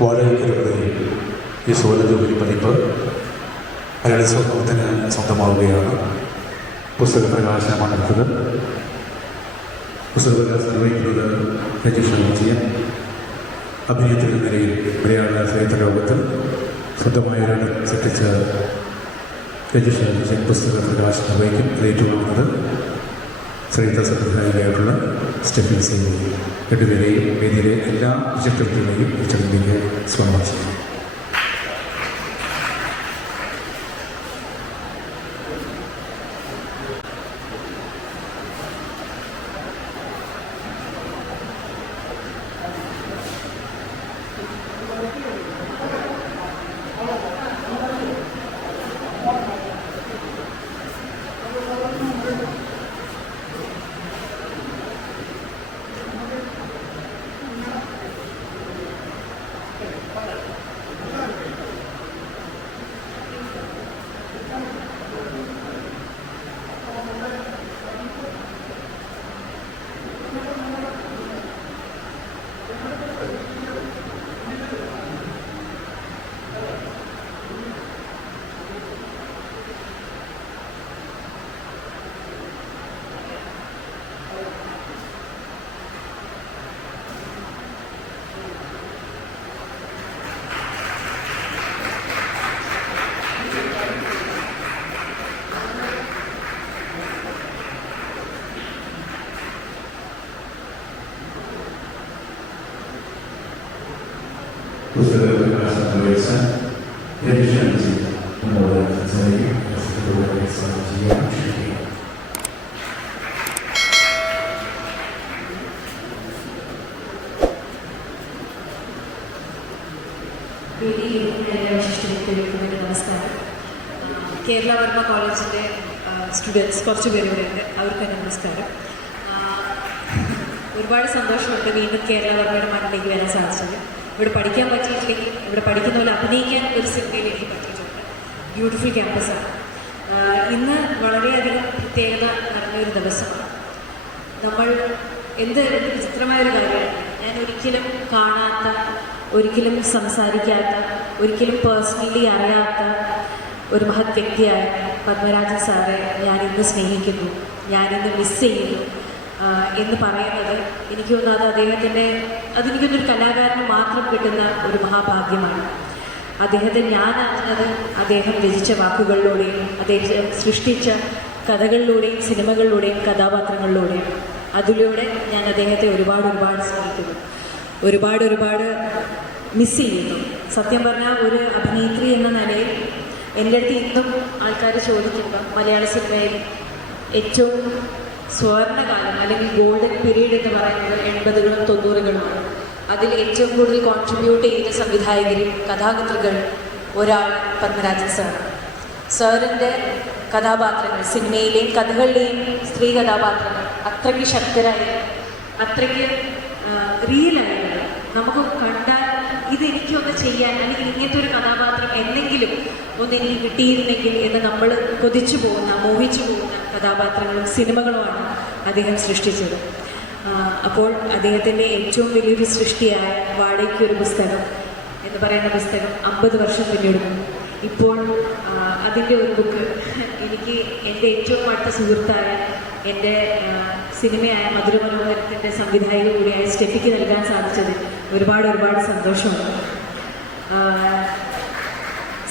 വാടകയ്ക്കെടുക്കുകയും ഈ സുവർണജൂബിലി പതിപ്പ് മലയാളി സമൂഹത്തിന് സ്വന്തമാവുകയാണ്. പുസ്തക പ്രകാശനമാണ് നടത്തത്. പുസ്തക പ്രകാശനം നിർവഹിക്കുന്നത് രജീഷ് വിജയൻ. അഭിനയത്തിൽ നിലയിൽ മലയാള സാഹിത്യ ലോകത്തിൽ സ്വന്തമായൊരു സൃഷ്ടിച്ച രജീഷ് വിജയൻ പുസ്തക പ്രകാശനം നിർവഹിക്കും. ഏറ്റുവാങ്ങുന്നത് സംഗീത സംവിധായകരായിട്ടുള്ള സ്റ്റെഫൻ സിംഗ്. രണ്ടുപേരെയും വേദിയിലെ എല്ലാ വിശിഷ്ടങ്ങളെയും ഈ ചടങ്ങിലേക്ക് സ്വാഗതം ചെയ്യുന്നു. നമസ്കാരം. കേരള വർമ്മ കോളേജിൻ്റെ സ്റ്റുഡൻസ് കുറച്ച് പേര് ഇവിടെ ഉണ്ട്. അവർക്ക് തന്നെ നമസ്കാരം. ഒരുപാട് സന്തോഷമുണ്ട് വീണ്ടും കേരള വർമ്മയുടെ മണ്ണിലേക്ക് വരാൻ സാധിച്ചത്. ഇവിടെ പഠിക്കാൻ പറ്റിയിട്ടില്ലെങ്കിൽ ഇവിടെ പഠിക്കുന്ന പോലെ അഭിനയിക്കാൻ ഒരു സിനിമയിലേക്ക് പറ്റിയിട്ടുണ്ട്. ബ്യൂട്ടിഫുൾ ക്യാമ്പസാണ്. ഇന്ന് വളരെയധികം പ്രത്യേകത നടന്നൊരു ദിവസമാണ്. നമ്മൾ എന്ത് വിചിത്രമായൊരു കാര്യമാണ്. ഞാൻ ഒരിക്കലും കാണാത്ത, ഒരിക്കലും സംസാരിക്കാത്ത, ഒരിക്കലും പേഴ്സണലി അറിയാത്ത ഒരു മഹത് വ്യക്തിയായ പത്മരാജൻ സാറെ ഞാനിന്ന് സ്നേഹിക്കുന്നു, ഞാനിന്ന് മിസ് ചെയ്യുന്നു എന്ന് പറയുന്നത് എനിക്ക് തോന്നുന്നത് അതെനിക്കൊന്നൊരു കലാകാരന് മാത്രം കിട്ടുന്ന ഒരു മഹാഭാഗ്യമാണ്. അദ്ദേഹത്തെ ഞാൻ അറിഞ്ഞത് അദ്ദേഹം രചിച്ച വാക്കുകളിലൂടെയും അദ്ദേഹം സൃഷ്ടിച്ച കഥകളിലൂടെയും സിനിമകളിലൂടെയും കഥാപാത്രങ്ങളിലൂടെയും. അതിലൂടെ ഞാൻ അദ്ദേഹത്തെ ഒരുപാട് സ്നേഹിക്കുന്നു, ഒരുപാട് മിസ് ചെയ്യുന്നു. സത്യം പറഞ്ഞാൽ ഒരു അഭിനേത്രി എന്ന നിലയിൽ എൻ്റെ അടുത്ത് ഇന്നും ആൾക്കാർ ചോദിക്കുമ്പോൾ മലയാള സിനിമയിൽ ഏറ്റവും സ്വർണ്ണകാലം അല്ലെങ്കിൽ ഗോൾഡൻ പീരീഡ് എന്ന് പറയുന്നത് 80കളും 90കളുമാണ്. അതിൽ ഏറ്റവും കൂടുതൽ കോൺട്രിബ്യൂട്ട് ചെയ്ത സംവിധായകരിൽ കഥാകൃത്തുകൾ ഒരാൾ പത്മരാജൻ സാർ. സാറിൻ്റെ കഥാപാത്രങ്ങൾ, സിനിമയിലെയും കഥകളിലെയും സ്ത്രീ കഥാപാത്രങ്ങൾ അത്രയ്ക്ക് ശക്തരായി, അത്രയ്ക്ക് റിയലായിരുന്നു. നമുക്ക് കണ്ടാൽ ഇതെനിക്കൊന്ന് ചെയ്യാൻ, അല്ലെങ്കിൽ ഇങ്ങനത്തെ ഒരു കഥാപാത്രം എന്തെങ്കിലും ഒന്ന് എനിക്ക് കിട്ടിയിരുന്നെങ്കിൽ എന്ന് നമ്മൾ കൊതിച്ചു പോകുന്ന, മോഹിച്ചു പോകുന്ന കഥാപാത്രങ്ങളും സിനിമകളുമാണ് അദ്ദേഹം സൃഷ്ടിച്ചത്. അപ്പോൾ അദ്ദേഹത്തിൻ്റെ ഏറ്റവും വലിയൊരു സൃഷ്ടിയായ വാടകയ്ക്കൊരു പുസ്തകം എന്ന് പറയുന്ന പുസ്തകം 50 വർഷം പിന്നിടുന്നു. ഇപ്പോൾ അതിൻ്റെ ഒരു ബുക്ക് എനിക്ക് എൻ്റെ ഏറ്റവും അടുത്ത സുഹൃത്തായ എൻ്റെ സിനിമയായ മധുരമനോഹരത്തിൻ്റെ സംവിധായക കൂടിയായ സ്റ്റെഫിക്ക് നൽകാൻ സാധിച്ചതിൽ ഒരുപാട് സന്തോഷമുണ്ട്.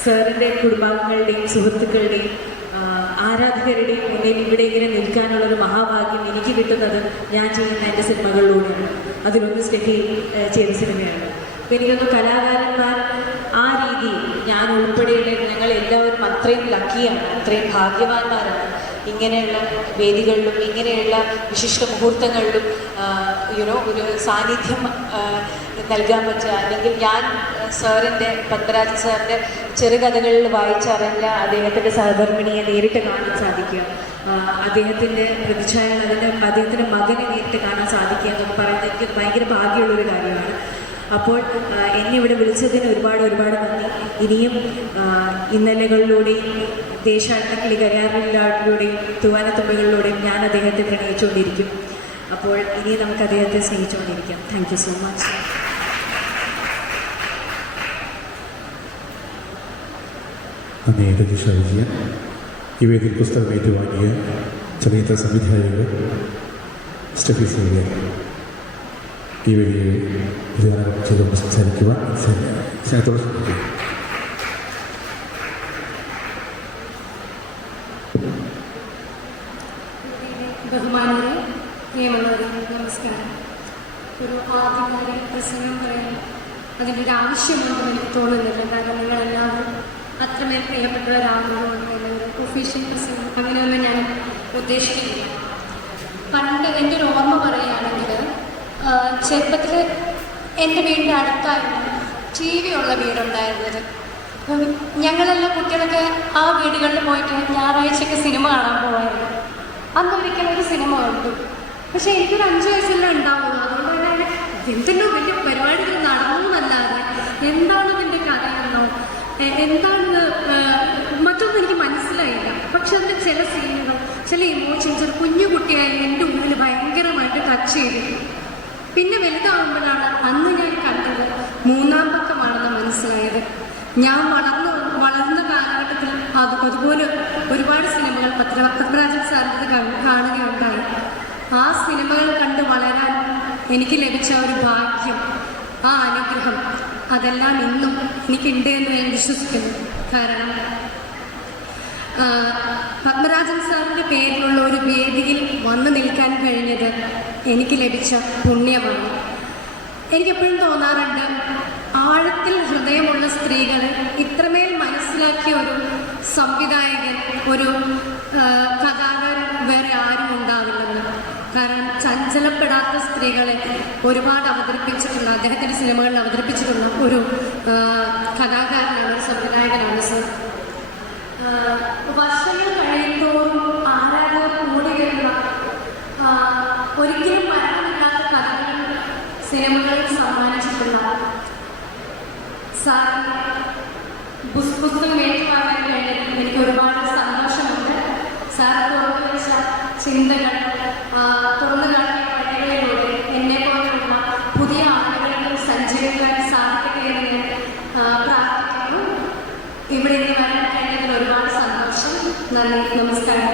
സാറിൻ്റെ കുടുംബാംഗങ്ങളുടെയും സുഹൃത്തുക്കളുടെയും ആരാധകരുടെയും മുന്നിൽ ഇവിടെ ഇങ്ങനെ നിൽക്കാനുള്ളൊരു മഹാഭാഗ്യം എനിക്ക് കിട്ടുന്നത് ഞാൻ ചെയ്യുന്ന എൻ്റെ സിനിമകളിലൂടെയാണ്. അതിലൊന്ന് സ്റ്റെഫി ചെയ്ത സിനിമയാണ്. അപ്പോൾ എനിക്കൊന്ന് കലാകാരന്മാർ ആ രീതിയിൽ, ഞാൻ ഉൾപ്പെടെയുള്ള ഞങ്ങൾ എല്ലാവരും അത്രയും ലക്കിയാണ്, അത്രയും ഭാഗ്യവാന്മാരാണ്. ഇങ്ങനെയുള്ള വേദികളിലും ഇങ്ങനെയുള്ള വിശിഷ്ട മുഹൂർത്തങ്ങളിലും ഒരു സാന്നിധ്യം നൽകാൻ പറ്റുക. അല്ലെങ്കിൽ ഞാൻ പത്മരാജൻ സാറിൻ്റെ ചെറുകഥകളിൽ വായിച്ചറിഞ്ഞ അദ്ദേഹത്തിൻ്റെ സഹധർമ്മിണിയെ നേരിട്ട് കാണാൻ സാധിക്കുക, അദ്ദേഹത്തിൻ്റെ പ്രതിച്ഛായകൾ, അദ്ദേഹത്തിൻ്റെ മകനെ നേരിട്ട് കാണാൻ സാധിക്കുക എന്നൊക്കെ പറയുന്നത് എനിക്ക് ഭയങ്കര ഭാഗ്യമുള്ളൊരു കാര്യമാണ്. അപ്പോൾ എന്നെ ഇവിടെ വിളിച്ചതിന് ഒരുപാട് നന്ദി. ഇനിയും ഇന്നലകളിലൂടെയും ദേശാടനക്കിളി കരാറിലൂടെയും തൂവാനത്തുമ്പികളിലൂടെയും ഞാൻ അദ്ദേഹത്തെ പ്രണയിച്ചുകൊണ്ടിരിക്കും. അപ്പോൾ ഇനി നമുക്ക് അദ്ദേഹത്തെ സ്നേഹിച്ചുകൊണ്ടിരിക്കാം. Thank you so much. നന്ദി രജിഷ വിജയൻ. ഈ വേദിയിൽ പുസ്തകം ഏറ്റുവാങ്ങിയ ചലച്ചിത്ര സംവിധായകർ സ്റ്റെഫി സേവ്യർ ഈ വേദിയെ വിജയനഗരം ചെയ്തുകൊണ്ട് സംസാരിക്കുവാൻ സ്നേഹത്തോടെ ശ്രമിക്കും. ബഹുമാനരെ, പ്രിയമുള്ളവരെ, നമസ്കാരം. ഒരു ആധികാരിക പ്രസംഗം പറയാൻ അതിൻ്റെ ഒരു ആവശ്യമൊന്നും എനിക്ക് തോന്നുന്നില്ല. കാരണം നിങ്ങളെല്ലാവരും അത്രമേൽ പ്രിയപ്പെട്ടവരാകുന്നതുകൊണ്ട് തന്നെ ഒരു ഒഫീഷ്യൽ പ്രസംഗം അങ്ങനെയൊന്നും ഞാൻ ഉദ്ദേശിക്കുന്നില്ല. പണ്ട് എൻ്റെ ഒരു ഓർമ്മ പറയുകയാണെങ്കിൽ ചെറുപ്പത്തിൽ എൻ്റെ വീടിൻ്റെ അടുത്തായിരുന്നു TV ഉള്ള വീടുണ്ടായിരുന്നത്. അപ്പം ഞങ്ങളെല്ലാം കുട്ടികളൊക്കെ ആ വീടുകളിൽ പോയിട്ട് ഞായറാഴ്ചയൊക്കെ സിനിമ കാണാൻ പോകുമായിരുന്നു. അന്നൊരിക്കലും ഒരു സിനിമ കണ്ടു. പക്ഷെ എനിക്കൊരു 5 വയസ്സെല്ലാം ഉണ്ടാവുള്ളൂ. അതുകൊണ്ട് തന്നെ എന്തെല്ലോ വലിയ പരിപാടികൾ നടന്നു എന്നല്ലാതെ എന്താണ് ഇതിൻ്റെ കഥയെന്നോ എന്താണെന്ന് മറ്റൊന്നും എനിക്ക് മനസ്സിലായില്ല. പക്ഷെ അതിൻ്റെ ചില സീനുകൾ, ചില ഇമോഷൻസ് ഒരു കുഞ്ഞു കുട്ടിയായി എൻ്റെ ഉള്ളിൽ ഭയങ്കരമായിട്ട് ടച്ച് ചെയ്തിരുന്നു. പിന്നെ വലുതാവുമ്പോഴാണ് അന്ന് ഞാൻ കണ്ടത് 3-ാം പക്കമാണെന്ന് മനസ്സിലായത്. ഞാൻ വളർന്ന കാലഘട്ടത്തിൽ അതുപോലെ ഒരുപാട് സിനിമകൾ പത്മരാജൻ സാറിൻ്റെ കാണുകയുണ്ടായി. ആ സിനിമകൾ കണ്ട് വളരാൻ എനിക്ക് ലഭിച്ച ഒരു ഭാഗ്യം, ആ അനുഗ്രഹം, അതെല്ലാം ഇന്നും എനിക്കുണ്ട് എന്ന് ഞാൻ വിശ്വസിക്കുന്നു. കാരണം പത്മരാജൻ സാറിൻ്റെ പേരിലുള്ള ഒരു വേദിയിൽ വന്നു നിൽക്കാൻ കഴിഞ്ഞത് എനിക്ക് ലഭിച്ച പുണ്യമാണ്. എനിക്കെപ്പോഴും തോന്നാറുണ്ട്, ആഴത്തിൽ ഹൃദയമുള്ള സ്ത്രീകൾ ഇത്രമേൽ മനസ്സിലാക്കിയ ഒരു സംവിധായകൻ, ഒരു കഥാകാരൻ വേറെ ആരും ഉണ്ടാവില്ലെന്ന്. കാരണം ചഞ്ചലപ്പെടാത്ത സ്ത്രീകളെ ഒരുപാട് അവതരിപ്പിച്ചിട്ടുള്ള, അദ്ദേഹത്തിൻ്റെ സിനിമകളിൽ അവതരിപ്പിച്ചിട്ടുള്ള ഒരു കഥാകാരനാണ്, ഒരു സംവിധായകനാണ് സർ. വർഷങ്ങൾ കഴിയുമ്പോഴും ആരാധകർ കൂടി വരുന്ന, ഒരിക്കലും മരണമില്ലാത്ത കഥകൾ സിനിമകളിൽ സമ്മാനിച്ചിട്ടുള്ള സാറിന് പുസ്തകം ഏറ്റുവാങ്ങാൻ കഴിഞ്ഞതിൽ എനിക്ക് ഒരുപാട് സന്തോഷമുണ്ട്. സാർ തുറന്നു വെച്ച ചിന്തകൾ, തുറന്നു കാട്ടിയ വഴികളിലൂടെ എന്നെ പോലുള്ള പുതിയ ആളുകളിലും സഞ്ചരിക്കാൻ സാധിക്കട്ടെ എന്ന് പ്രാർത്ഥിക്കുന്നു. ഇവിടെ ഇനി വരാൻ കഴിഞ്ഞതിൽ ഒരുപാട് സന്തോഷം. നന്ദി, നമസ്കാരം.